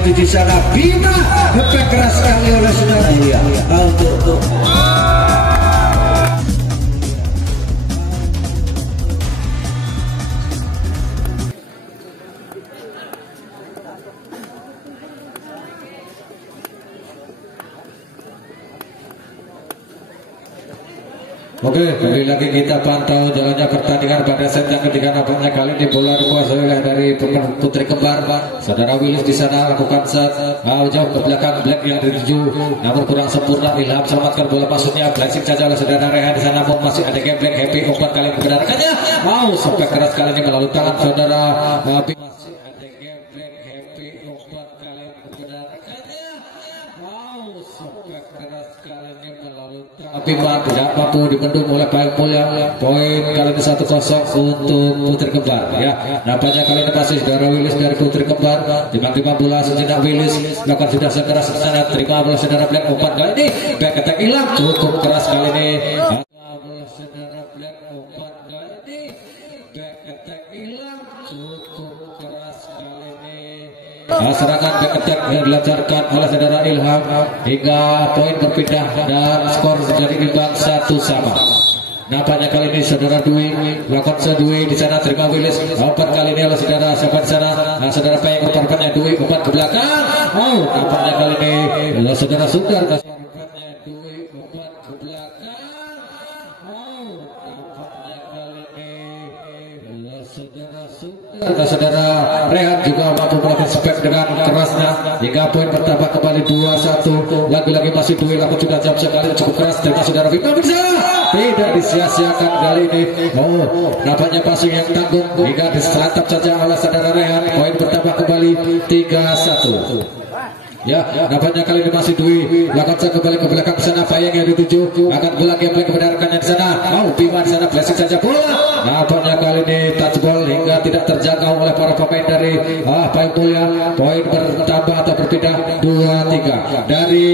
itu di sana Bima ngepek keras sekali oleh saudara. Iya, untuk Oke, kembali lagi kita pantau jalannya pertandingan pada set yang ketiga. Nampaknya kali ini bola dikuasai oleh dari putri kembar. Saudara Willis di sana lakukan set jauh ke belakang, Black yang dituju, namun kurang sempurna. Ilham selamatkan bola masuknya, blessing saja oleh saudara Rehan di sana pun masih ada Black happy umpan kali kebenarkannya. Mau sampai keras kali ini melalui tangan saudara masih ada Black happy umpan kali kebenarkannya. Mau sampai keras kali ini melalui Bima tidak mampu dibendung oleh Payung Mulia. Poin kali ini 1-0 untuk Putri Kembar ya. Nampaknya kali ini masih saudara Willis dari Putri Kembar. Tiba-tiba bola sejenak Willis melakukan sudah sekeras ke sana. Terima bola saudara Black umpan kali ini. Back attack hilang cukup keras kali ini. Bola saudara Black umpan kali ini. Back attack hilang cukup keras kali ini. Serangan back attack yang dilancarkan oleh saudara Ilham hingga poin berpindah dan skor menjadi imbang 1-1. Nampaknya kali ini saudara Dwi melakukan Dwi di sana terima Willis. Umpan kali ini oleh saudara siapa di sana? Saudara Payung umpannya Dwi umpan ke belakang. Nampaknya kali ini saudara Sundar umpannya Dwi umpan ke belakang. Nampaknya kali ini saudara Rehan juga mampu melakukan spek dengan kerasnya hingga poin bertambah kembali 2-1. Lagi-lagi masih Dwi lakukan sudah jam sekali cukup keras. Terima saudara Bima bisa tidak disia-siakan kali ini. Nampaknya passing yang tanggung hingga disantap saja oleh saudara Rehan. Poin bertambah kembali 3-1. Ya, nampaknya kali ini masih Dwi lakukan kembali ke belakang ke sana. Payung yang dituju akan bola gameplay kebenarkannya di sana. Bima di sana flashing saja bola. Nampaknya kali ini touch ball hingga tidak terjangkau oleh para pemain dari Payung Mulia. Poin bertambah atau berpindah 2-3 dari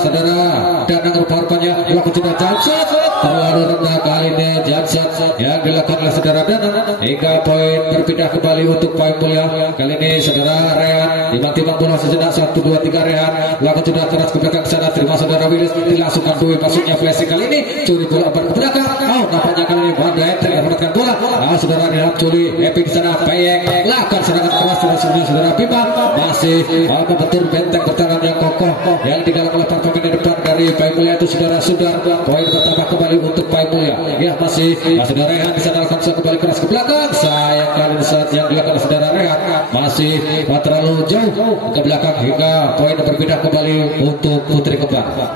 saudara Danang rupa-rupanya melakukan sudah jump shot terlalu rendah kali ini jump shot yang dilakukan oleh saudara Danang hingga poin berpindah kembali untuk Payung Mulia. Kali ini saudara Rehan tiba-tiba bola sejenak 1-2-3 Rehan lakukan sudah keras ke belakang sana. Terima saudara Willis dilangsungkan Dwi masuknya flashing kali ini curi bola umpan ke belakang. Nampaknya kali ini Bandai yang mendapatkan bola. Saudara Rehan curi happy di sana. Payeng lakukan serangan keras saudara Bima masih membentur benteng pertahanan yang kokoh yang digalang oleh para pemain di depan dari Payung Mulia itu saudara Sundar. Poin bertambah kembali untuk Payung Mulia. Ya masih saudara Rehan bisa lakukan kembali keras ke belakang. Sayang kali saat yang dilakukan saudara Rehan masih terlalu jauh ke belakang hingga poin berpindah kembali untuk Putri Kembar.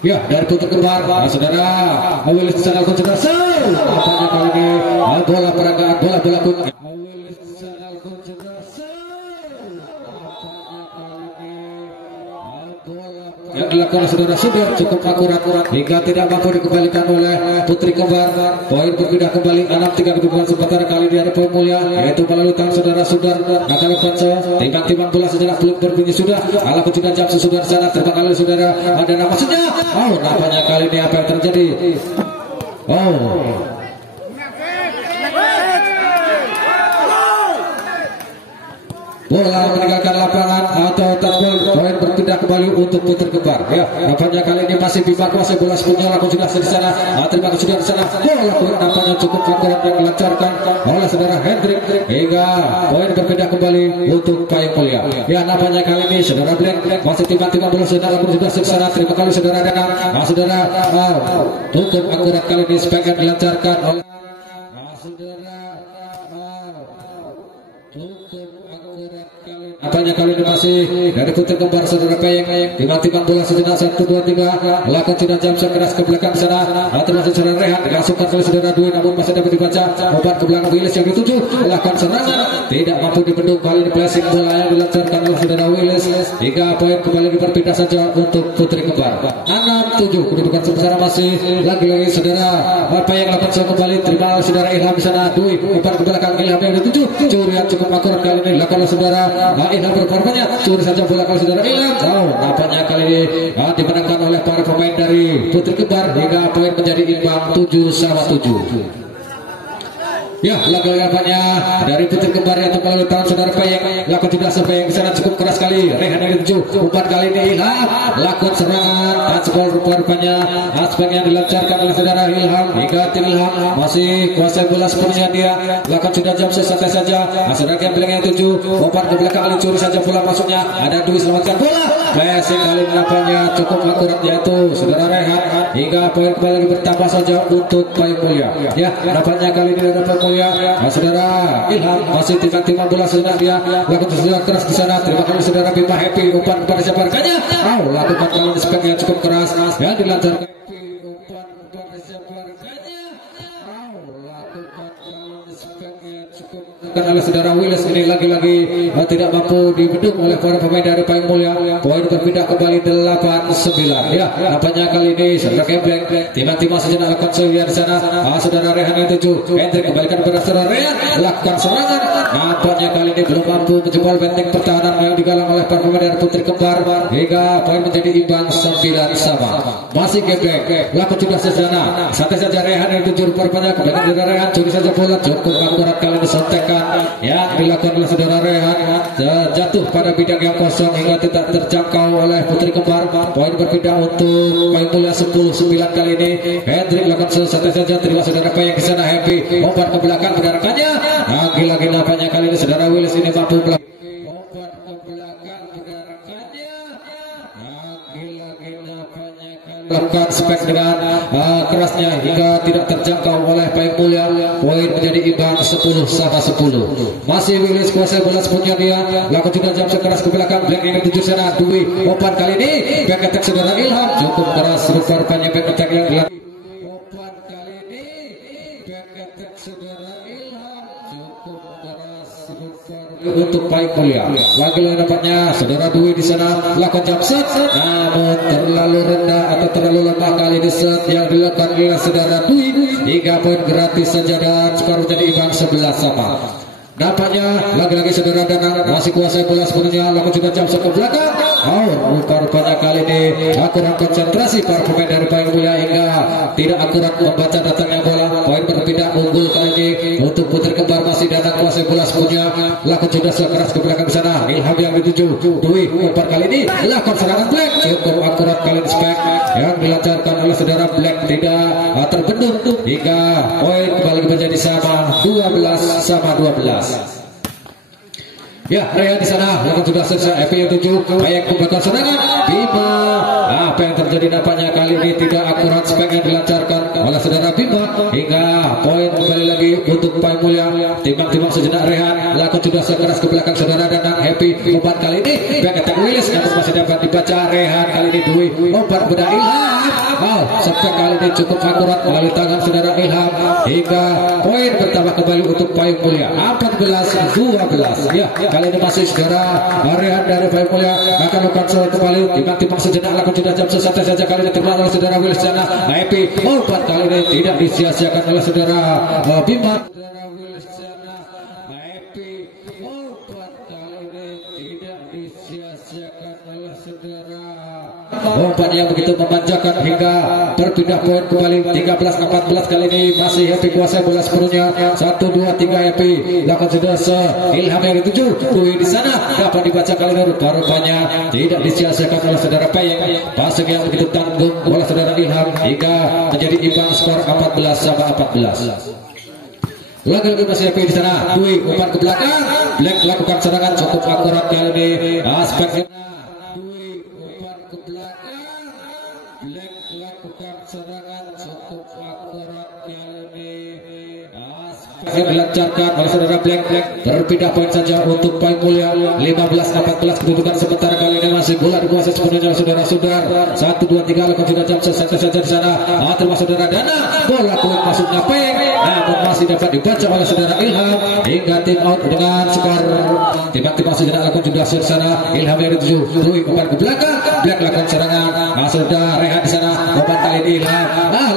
Ya dari Putri Kembar saudara Willis bisa lakukan saudara apanya kali ini bola peragaan bola pun yang dilakukan saudara Sundar cukup akurat hingga tidak mampu dikembalikan oleh Putri Kembar. Poin berpindah kembali 6-3 kedudukan sementara kali ini ada Payung Mulia yaitu melalui tangan saudara Sundar. Nakal Konso timbang-timbang bola sejenak belum berbunyi sudah ala kejutan jam sudah sana terbang kali saudara ada nama maksudnya. Nampaknya kali ini apa yang terjadi? Bola meninggalkan lapangan atau touchball. Poin berpindah kembali untuk Putri Kembar. Ya, nampaknya kali ini masih Bima kuasai bola sepenuhnya lakukan sudah di sana. Terima kasih sudah di sana. Bola pun nampaknya cukup akurat yang dilancarkan oleh saudara Hendrik hingga poin berpindah kembali untuk Payung Mulia. Ya, nampaknya kali ini saudara Black masih tiba-tiba bola saudara pun sudah di sana. Terima kasih saudara Danang. Saudara cukup akurat kali ini spek yang dilancarkan oleh saudara Apanya kali ini masih dari Putri Kembar saudara Payeng tiba-tiba bola sejenak 1-2-3 lakukan sudah jam keras ke belakang sana termasuk saudara Rehan dilangsungkan oleh saudara Dwi namun masih dapat dibaca obat ke belakang Willis yang dituju lakukan serangan tidak mampu dibendung. Kali ini placing bola yang dilancarkan oleh saudara Willis hingga poin kembali berpindah saja untuk Putri Kembar. 6-7 kedudukan sementara masih lagi-lagi saudara Payeng lakukan kembali terima saudara Ilham di sana Dwi obat ke belakang Ilham yang dituju curian cukup akurat kali ini lakukan saudara Ilham berkorbannya curi saja bola kalau saudara Ilham. Nampaknya kali ini dimenangkan oleh para pemain dari Putri Kembar hingga poin menjadi imbang 7-7. Ya, laga-laganya dari putri kembar yang terlalu tahun saudara Payeng, lakukan tidak sampai ke sana cukup keras sekali. Rehan dari 7, 4 kali ini Ilham lakukan serangan, touchball rupanya aspek yang dilancarkan oleh saudara Ilham. Hingga tim Ilham masih kuasai bola sepenuhnya dia. Lakukan sudah jam santai saja. Saudara yang bilangnya 7, 4 ke belakang kali curi saja bola masuknya. Ada Dwi selamatkan bola. Passing kali ini nampaknya cukup akurat yaitu saudara Rehan. Hingga poin kembali lagi bertambah saja untuk Payeng Mulia. Ya, nampaknya kali ini dapat Mulia. Saudara Ilham masih timang bola sudah dia lakukan sudah keras di sana. Terima kasih saudara Bima Happy umpan kepada siapa rekannya. Lakukan kali spek yang cukup keras yang dilancarkan. Umpan kepada siapa rekannya. Lakukan kali spek yang cukup oleh saudara Willis. Ini lagi-lagi tidak mampu dibendung oleh para pemain dari Payeng Mulia. Poin berpindah kembali 8-9. Ya, nampaknya kali ini saudara Kembleng tiba-tiba saja lakukan selia di sana. Saudara Rehan yang 7, Hendrik kembalikan kepada saudara Rehan, lakukan serangan. Nampaknya kali ini belum mampu menjebol benteng pertahanan yang digalang oleh para pemain dari putri kembar hingga poin menjadi imbang 9 sama. Masih Kembleng lakukan sudah sederhana. Santai saja Rehan yang 7 rupanya kembalikan saudara Rehan, curi saja bola cukup akurat kali disontekkan. Yang dilakukan oleh saudara Rehan jatuh pada bidang yang kosong hingga tidak terjangkau oleh putri kembar. Poin berpindah untuk Payeng Mulia 10-9 kali ini. Hendrik lakukan santai saja, terima saudara Payeng ke sana Happy umpan ke belakang berdarakannya. Lagi-lagi nampaknya kali ini saudara Willis ini mampu umpan ke belakang berdarakannya. Lagi-lagi nampaknya lakukan spek dengan kerasnya hingga tidak terjangkau oleh Payeng Mulia. Poin menjadi imbang 10-10. Masih Willis kuasai bola sepenuhnya dia. Lakukan juga jam sekeras ke belakang. Black yang 7 sana. Dwi umpan kali ini back attack saudara Ilham cukup keras rupanya back attack yang dilakukan. Umpan kali ini back attack saudara Ilham cukup keras untuk Payeng Mulia. Lagi-lagi nampaknya saudara Dwi di sana lakukan jump shot, namun terlalu rendah atau terlalu lemah kali ini set yang dilakukan oleh saudara Dwi. 3 poin gratis saja dan skor menjadi imbang 11 sama. Nampaknya lagi-lagi saudara Danang masih kuasai bola sepenuhnya, lakukan juga jump shot ke belakang. Rupanya kali ini kurang konsentrasi para pemain dari Payeng Mulia hingga tidak akurat membaca datangnya bola. Poin berpindah unggul kali ini untuk putri kembar. Masih Danang kuasai bola sepenuhnya, lakukan juga keras ke belakang di sana. Ilham yang dituju Dwi umpan kali ini lakukan serangan Black cukup akurat kali ini spek yang dilancarkan oleh saudara Black tidak terbendung hingga poin kembali menjadi sama 12. Ya, Rehan di sana lakukan sudah selesai. FP yang 7 Payeng memberikan serangan. Bima, apa yang terjadi nampaknya kali ini tidak akurat spek yang dilancarkan oleh saudara Bima hingga poin kembali lagi untuk Payeng Mulia. Timbang-timbang sejenak Rehan lakukan sudah sekeras ke belakang saudara Danang. Happy umpan kali ini back attack Willis namun masih dapat dibaca Rehan. Kali ini Dwi umpan beda Ilham. Spek kali ini cukup akurat melalui tangan saudara Ilham hingga poin bertambah kembali untuk Payeng Mulia 14-12. Ya, kali ini masih saudara Rehan dari Payeng Mulia akan melakukan serang kembali. Timbang-timbang sejenak lakukan sudah jam santai saja kali ini terima oleh saudara Willis sana. Happy umpan kali ini tidak disia-siakan oleh saudara Bima. Saudara Willis sana Happy umpan kali ini tidak disia-siakan oleh saudara. Umpan yang begitu memanjakan hingga berpindah poin kembali 13-14 kali ini masih Happy kuasai bola sepenuhnya. 1, 2, 3 Happy lakukan sudah Ilham yang 7 Dwi di sana dapat dibaca kali ini rupanya tidak disia-siakan oleh saudara Payeng. Passing yang begitu tanggung oleh saudara Ilham hingga menjadi imbang skor 14-14. Lagi-lagi masih Happy di sana. Dwi umpan ke belakang. Black lakukan serangan cukup akurat kali ini. Aspeknya Dwi umpan ke belakang. Black lakukan serangan cukup akurat kali ini. Aspeknya dilancarkan oleh saudara Black. Berpindah poin saja untuk Payeng Mulia 15-14 kedudukan sementara kali ini masih bola dikuasai sepenuhnya saudara-saudara. 1, 2, 3 lakukan sudah jam santai saja di sana. Terima saudara Dana bola kuat masuknya Payeng namun masih dapat dibaca oleh saudara Ilham hingga tim out dengan skor tiba-tiba sejenak lakukan juga di sana. Ilham yang 7 Dwi umpan ke belakang. Black lakukan serangan. Saudara Rehan di sana umpan kali ini Ilham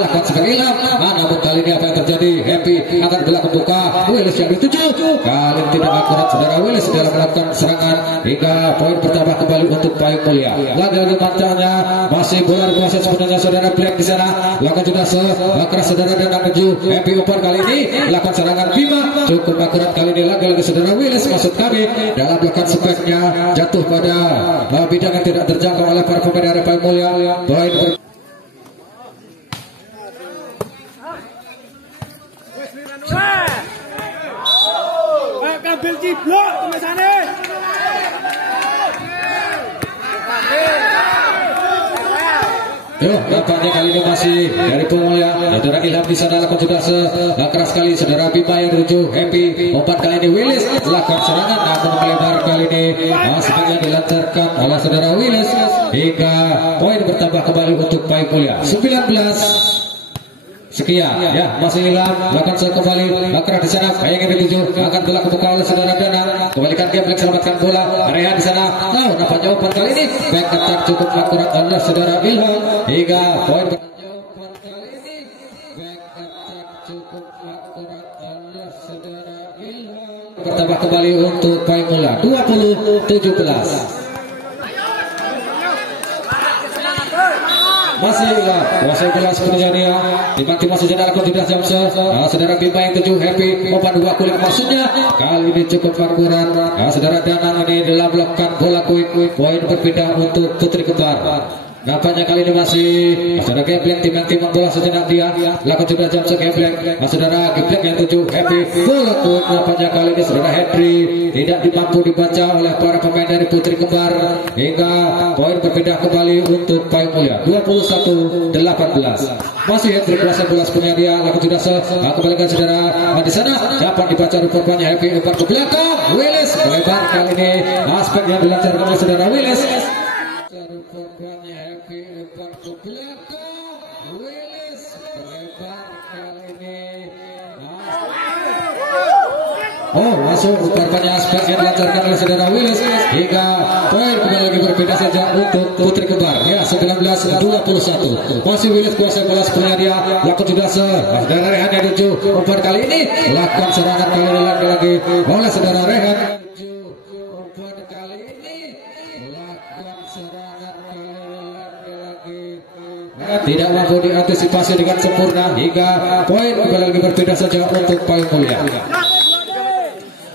lakukan serangan Ilham namun kali ini apa yang terjadi? Happy akan belakang buka. Dwi Willis yang dituju. Kali ini tidak akurat saudara Willis dalam melakukan serangan hingga poin bertambah kembali untuk Payung Mulia. Lagi-lagi matanya masih bola kuasa sebenarnya saudara Black di sana. Lakukan sudah keras saudara dan menuju Happy Open kali ini lakukan serangan Bima cukup akurat kali ini. Lagi-lagi saudara Willis maksud kami dalam melakukan speknya jatuh pada bidang yang tidak terjangkau oleh para pemain dari Payung Mulia. Poin Ambil ciblok tulisannya. Yo, nampaknya kali ini masih dari Pemulya. Saudara Ilham di sana lakukan sudah keras sekali. Saudara Bima yang menuju Happy. Umpan kali ini Willis lakukan serangan namun melebar kali ini. Sebenarnya dilancarkan oleh saudara Willis hingga poin bertambah kembali untuk Payung Mulia. 19 sekian ya, masih Ilham lakukan kembali Bakra di sana yang dituju akan bola kebuka oleh saudara Dana, kembalikan dia Black selamatkan bola area di sana. Nah, nampaknya umpan kali ini back attack cukup akurat oleh saudara Ilham hingga poin bertambah kembali untuk Payung Mulia 20-17. Masih kuasai bola sepenuhnya dia dibantu masih saudara kontribusi jam saudara Bima yang tuju Happy umpan dua kulit maksudnya kali ini cukup akurat. Saudara Danang ini dalam melakukan bola quick poin berpindah untuk Putri Kembar. Nampaknya kali ini masih saudara Geblek timang bola sejenak dia lakukan sudah jam Geblek saudara Geblek yang tuju Happy bola quick. Nampaknya kali ini saudara Henry tidak dimampu dibaca oleh para pemain dari Putri Kembar hingga poin berpindah kembali untuk Payung Mulia 21-18. Masih Henry kuasa bola sepenuhnya dia lakukan sudah kembalikan saudara di sana dapat dibaca rupanya Happy umpan ke belakang Willis melebar kali ini aspek yang dilancarkan oleh saudara Willis. Oh, masuk rupanya aspek yang dilancarkan oleh saudara Willis hingga poin kembali lagi berbeda saja untuk Putri Kembar ya 19-21. Masih Willis kuasai bola sepenuhnya dia lakukan sudah saudara Rehan yang tuju umpan kali ini lakukan serangan kali lagi oleh saudara Rehan. Tidak mampu diantisipasi dengan sempurna hingga poin kembali lagi berbeda saja untuk Payung Mulia.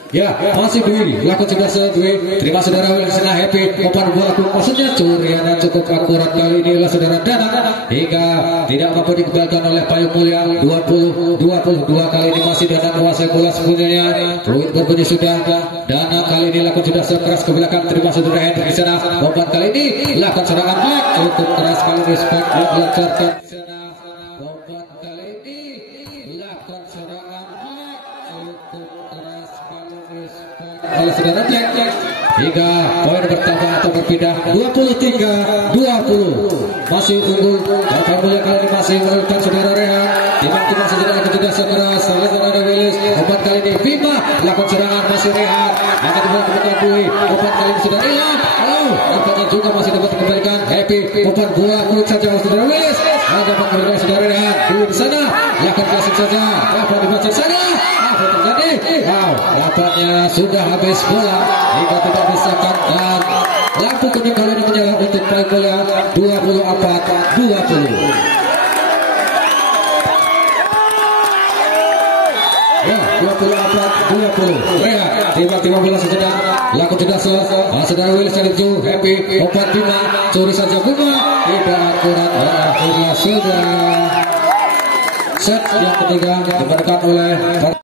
Ya, masih Dwi lakukan juga Dwi terima saudara Willis Happy umpan bola maksudnya curian yang cukup akurat kali ini oleh saudara Dana hingga tidak mampu dikembalikan oleh Payung Mulia 20-22. Kali ini masih Dana menguasai bola sepenuhnya poin berbunyi sudah Dana kali ini lakukan sudah keras ke belakang terima saudara Henry di sana umpan kali ini lakukan serangan Black cukup keras kali ini spek yang dilancarkan umpan kali ini lakukan serangan Black cukup keras oleh saudara Black hingga poin bertambah atau berpindah 23-20. Masih unggul Payung Mulia kali ini masih melakukan saudara Rehan timang saudara juga sekeras oleh saudara Willis umpan kali ini Bima lakukan serangan masih Rehan akan dibawa ke belakang Dwi umpan kali ini saudara Ilham nampaknya juga masih dapat dikembalikan Happy umpan bola kulit saja oleh saudara Willis dapat dikembalikan saudara Rehan Dwi di sana lakukan klasik saja dapat dibaca sana terjadi nampaknya sudah habis bola hingga tidak bisa dan lampu kuning kali ini menyala untuk Payung Mulia 24-20. Ya 24-20 Rehan tiba-tiba bola sejenak lakukan sudah saudara Willis yang itu Happy umpan Bima curi saja Bima tidak akurat akhirnya sudah set yang ketiga dimenangkan oleh